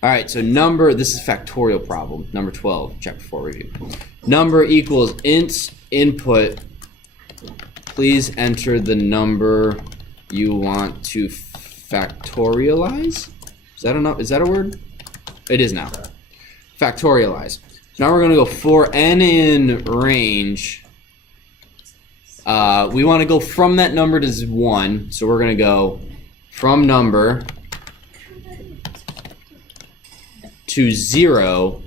All right, so number, this is factorial problem, number 12, chapter 4 review. Number equals int input. Please enter the number you want to factorialize. Is that enough? Is that a word? It is now. Factorialize. So now we're going to go for n in range. We want to go from that number to 1. So we're going to go from number to 0.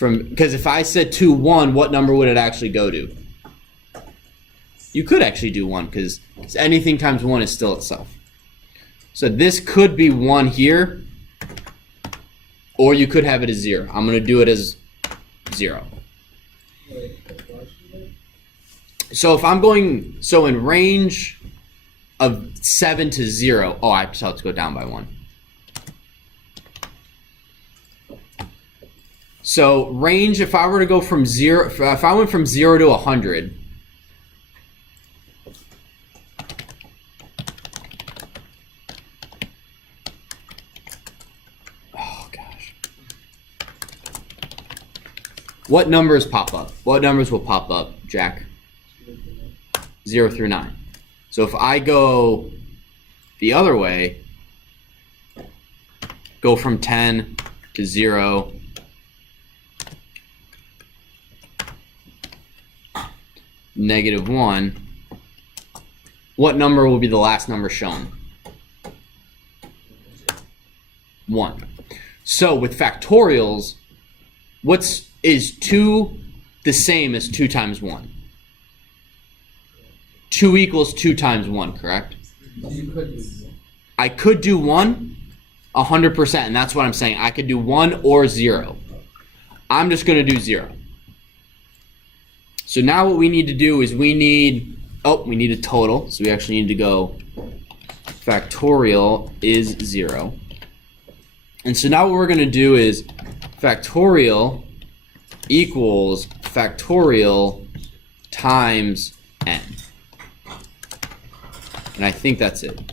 Because if I said to 1, what number would it actually go to? You could actually do 1 because anything times 1 is still itself. So this could be 1 here, or you could have it as 0. I'm going to do it as 0. So if I'm going, so in range of 7 to 0, oh, I just have to go down by 1. So range, if I were to go from 0, if I went from 0 to 100, oh gosh, what numbers pop up? What numbers will pop up, Jack? 0 through 9. So if I go the other way, go from 10 to 0, -1, what number will be the last number shown? 1. So with factorials, is 2 the same as 2 times 1? 2 equals 2 times 1, correct? I could do 1, 100%, and that's what I'm saying. I could do 1 or 0. I'm just going to do 0. So now what we need to do is we need a total. So we actually need to go factorial is 0. And so now what we're going to do is factorial equals factorial times n. And I think that's it.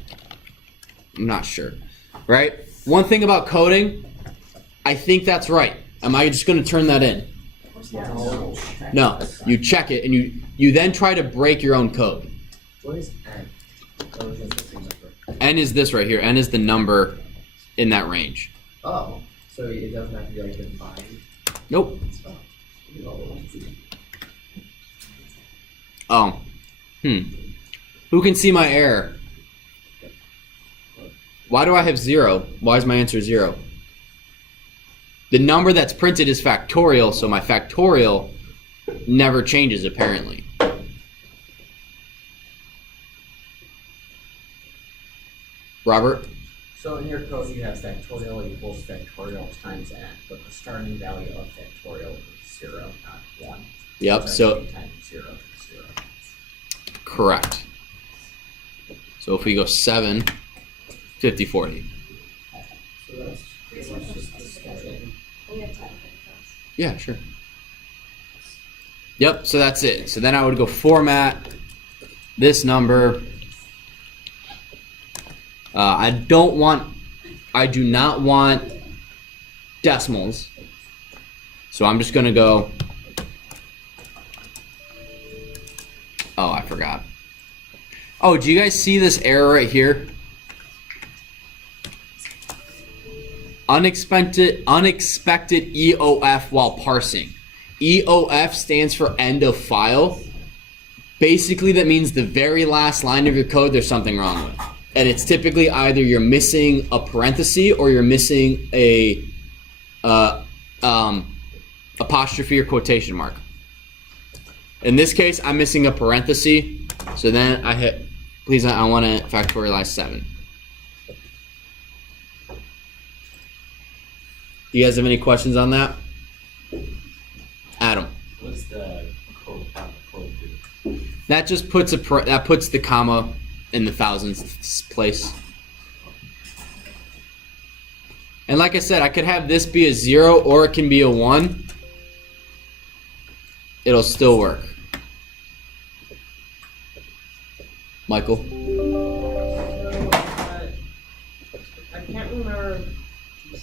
I'm not sure. Right? One thing about coding, I think that's right. Am I just going to turn that in? No, you check it and you then try to break your own code. What is n? N is this right here. N is the number in that range. Oh, so it doesn't have to be like defined. Nope. Oh. Who can see my error? Why do I have 0? Why is my answer 0? The number that's printed is factorial, so my factorial never changes, apparently. Robert? So in your code, you have factorial equals factorial times n, but the starting value of factorial is 0, not 1. Yep, so times 0 is 0. Correct. So if we go 7, 50, 40. So that's pretty much just discussion. Yeah, sure. Yep, so that's it. So then I would go format this number. I do not want decimals. So I'm just going to go, oh, I forgot. Oh, do you guys see this error right here? Unexpected EOF while parsing. EOF stands for end of file. Basically, that means the very last line of your code there's something wrong with. And it's typically either you're missing a parenthesis or you're missing a apostrophe or quotation mark. In this case, I'm missing a parenthesis. So then I hit, please, I want to factorialize 7. You guys have any questions on that? Adam. What's the code do? That just puts the comma in the thousandths place. And like I said, I could have this be a 0 or it can be a 1. It'll still work.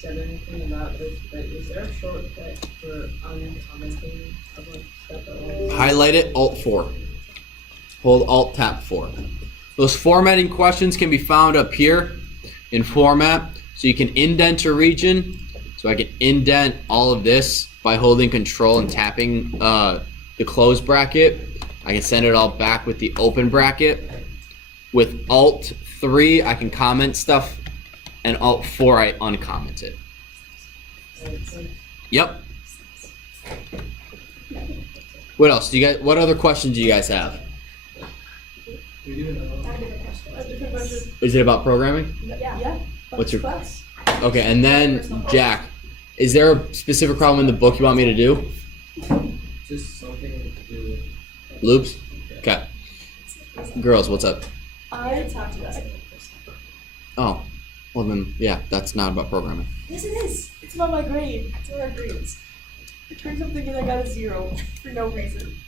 said anything about this, but is there a shortcut for uncommenting of like stuff that was Highlight it, Alt 4. Hold Alt Tab 4. Those formatting questions can be found up here in format. So you can indent your region. So I can indent all of this by holding Control and tapping the close bracket. I can send it all back with the open bracket. With Alt 3, I can comment stuff, and Alt 4, I uncomment it. Yep. What else? Do you guys? What other questions do you guys have? I have a different question. Is it about programming? Yeah. What's your- class? Okay, and then Jack, is there a specific problem in the book you want me to do? Just something to do with Loops? Okay. Girls, what's up? I talked about it. Oh, well then, yeah, that's not about programming. Yes, it is. It's about my grade. It's about our grades. I turned something and I got a 0 for no reason.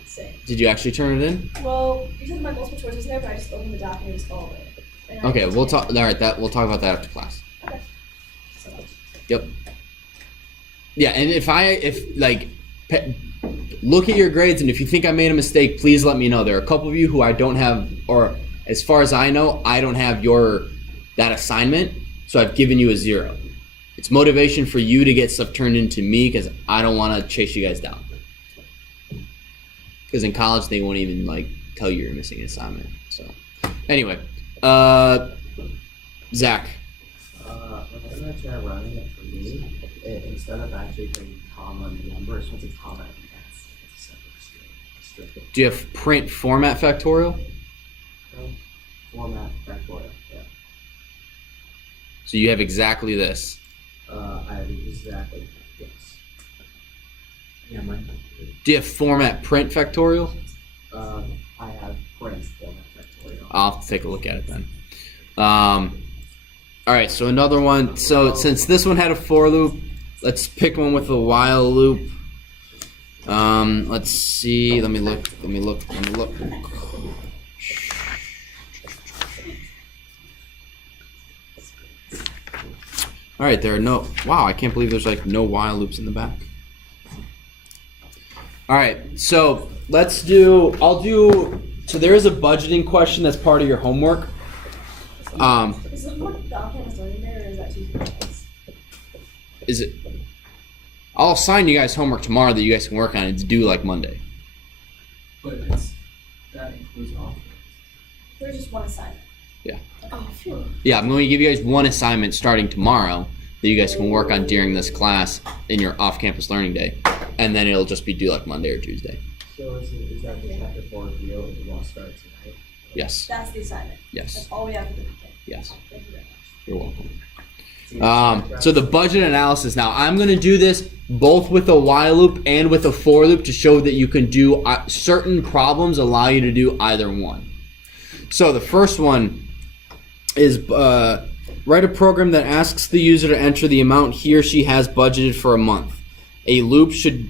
Insane. Did you actually turn it in? Well, you said my multiple choice was there, but I just opened the document and just followed it. And I Okay, didn't we'll take talk. All right, we'll talk about that after class. it. So, Yep. Yeah, and look at your grades, and if you think I made a mistake, please let me know. There are a couple of you who I don't have, or as far as I know, I don't have that assignment, so I've given you a 0. It's motivation for you to get stuff turned into me because I don't want to chase you guys down. Because in college they won't even tell you you're missing an assignment. So anyway, Zach. whenever I try running it for me, instead of actually putting comma in the number, it's supposed to comment in that's a separate string. Do you have print format factorial? Format factorial, yeah. So you have exactly this. I have exactly, yes. Yeah, mine. Do you have format print factorial? I have print format factorial. I'll have to take a look at it then. All right, so another one. So since this one had a for loop, let's pick one with a while loop. Let's see. Let me look. All right, there are no. Wow, I can't believe there's no while loops in the back. All right, so let's do. So there is a budgeting question that's part of your homework. is it what the off-campus learning there, or is that too fast? Is it? I'll assign you guys homework tomorrow that you guys can work on. It's due Monday. But that includes all. There's just one assignment. Yeah. Oh, phew. Yeah, I'm going to give you guys one assignment starting tomorrow that you guys can work on during this class in your off-campus learning day, and then it'll just be due Monday or Tuesday. So is that the chapter 4 deal that you want to start tonight? Yes. That's the assignment. Yes. That's all we have to do. Okay. Yes. Thank you very much. You're welcome. So the budget analysis. Now I'm going to do this both with a while loop and with a for loop to show that you can do certain problems allow you to do either one. So the first one is write a program that asks the user to enter the amount he or she has budgeted for a month. A loop should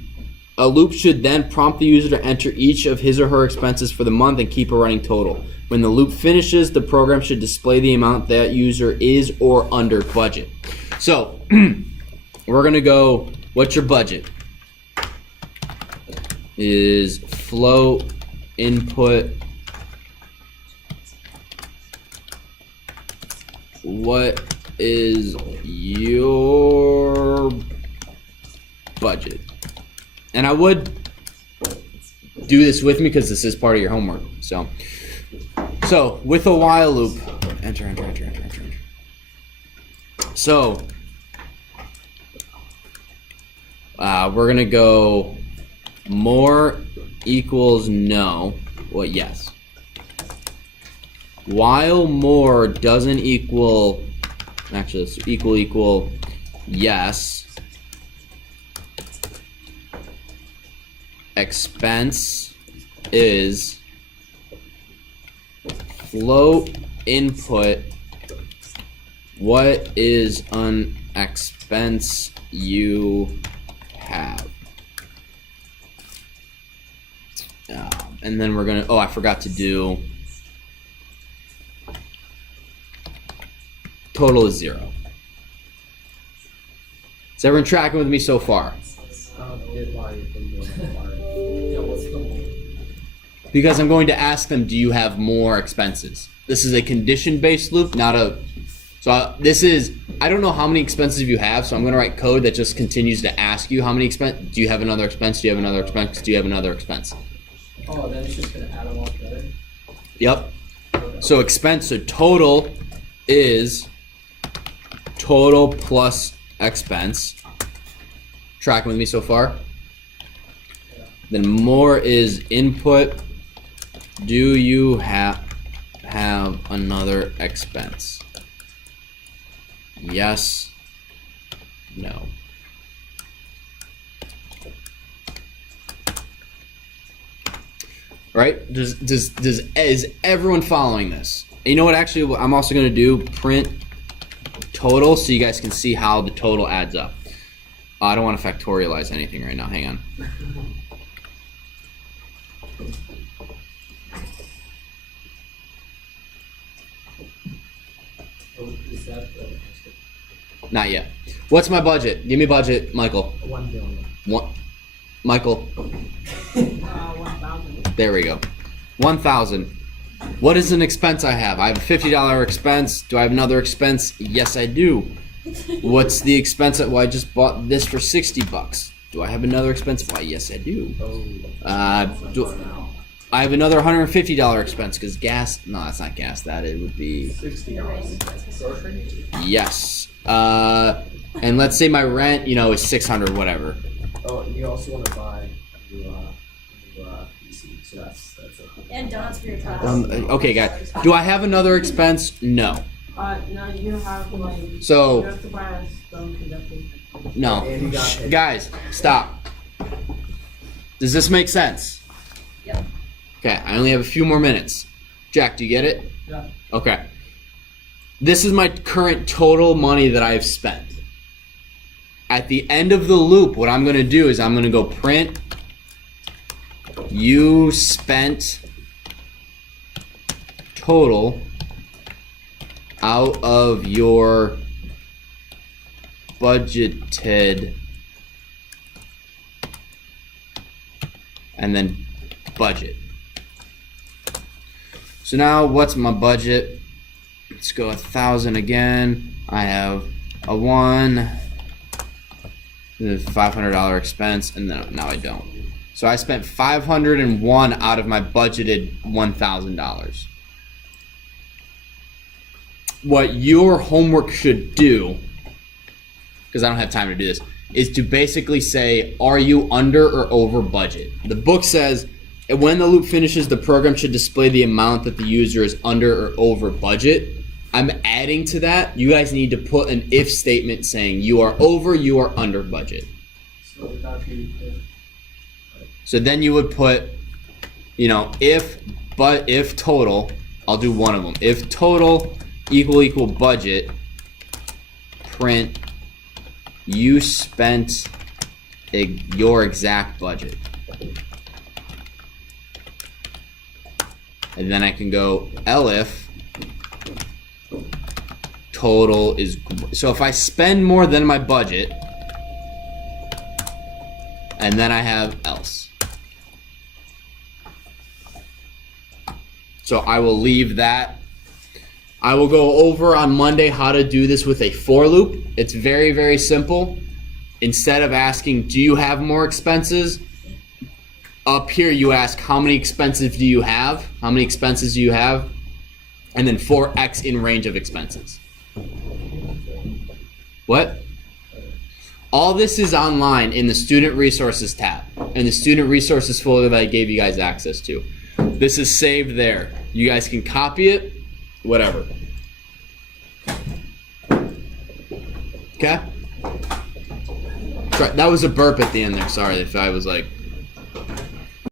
then prompt the user to enter each of his or her expenses for the month and keep a running total. When the loop finishes, the program should display the amount that user is or under budget. So we're going to go, what's your budget? Is float input. What is your budget? And I would do this with me because this is part of your homework. So with a while loop, enter. So we're gonna go more equals no. Well, yes. While more doesn't equal, actually it's equal yes. Expense is float input. What is an expense you have? And then we're gonna, I forgot to do total is 0. Is everyone tracking with me so far? I don't get why you've been doing that part. Yeah, what's the Because I'm going to ask them, do you have more expenses? This is a condition-based loop, not a... this is... I don't know how many expenses you have, so I'm going to write code that just continues to ask you how many expense... Do you have another expense? Do you have another expense? Do you have another expense? Oh, then it's just gonna add them all together? Yep. Okay. So expense, so total is total plus expense. Tracking with me so far? Then more is input. Do you have another expense? Yes. No. Right? Is everyone following this? And you know what? Actually, what I'm also going to do print total so you guys can see how the total adds up. I don't want to factorialize anything right now. Hang on. Oh, is that Not yet. What's my budget? Give me budget, Michael. 1 billion. What? Michael. 1,000. There we go. 1,000. What is an expense I have? I have a $50 expense. Do I have another expense? Yes, I do. What's the expense? Well, I just bought this for $60. Do I have another expense? Why, yes, I do. I have another $150 expense because gas. No, that's not gas. That it would be $60. yes. And let's say my rent, is $600, whatever. Oh, and you also want to buy a new PC, so that's it. And donuts for your class. Okay, guys. Do I have another expense? No. No, you have like, you So have to buy a stone conducting. no. And you got Guys, stop. Does this make sense? Yep. Okay, I only have a few more minutes. Jack, do you get it? Yeah. Okay. This is my current total money that I've spent. At the end of the loop, what I'm going to do is I'm going to go print you spent total out of your budgeted and then budget. So now what's my budget? Let's go 1,000 again. I have a $500 expense, and then now I don't. So I spent 501 out of my budgeted $1,000. What your homework should do, because I don't have time to do this, is to basically say, are you under or over budget? The book says, when the loop finishes, the program should display the amount that the user is under or over budget. I'm adding to that. You guys need to put an if statement saying you are over, you are under budget. So would that be So then you would put, if total, I'll do one of them. If total equal budget, print you spent your exact budget. And then I can go elif total is, so if I spend more than my budget, and then I have else. So I will leave that. I will go over on Monday how to do this with a for loop. It's very, very simple. Instead of asking, do you have more expenses? Up here you ask, how many expenses do you have? How many expenses do you have? And then for X in range of expenses. What? All this is online in the Student Resources tab, in the Student Resources folder that I gave you guys access to. This is saved there. You guys can copy it, whatever. Okay? Sorry, that was a burp at the end there. Sorry if I was like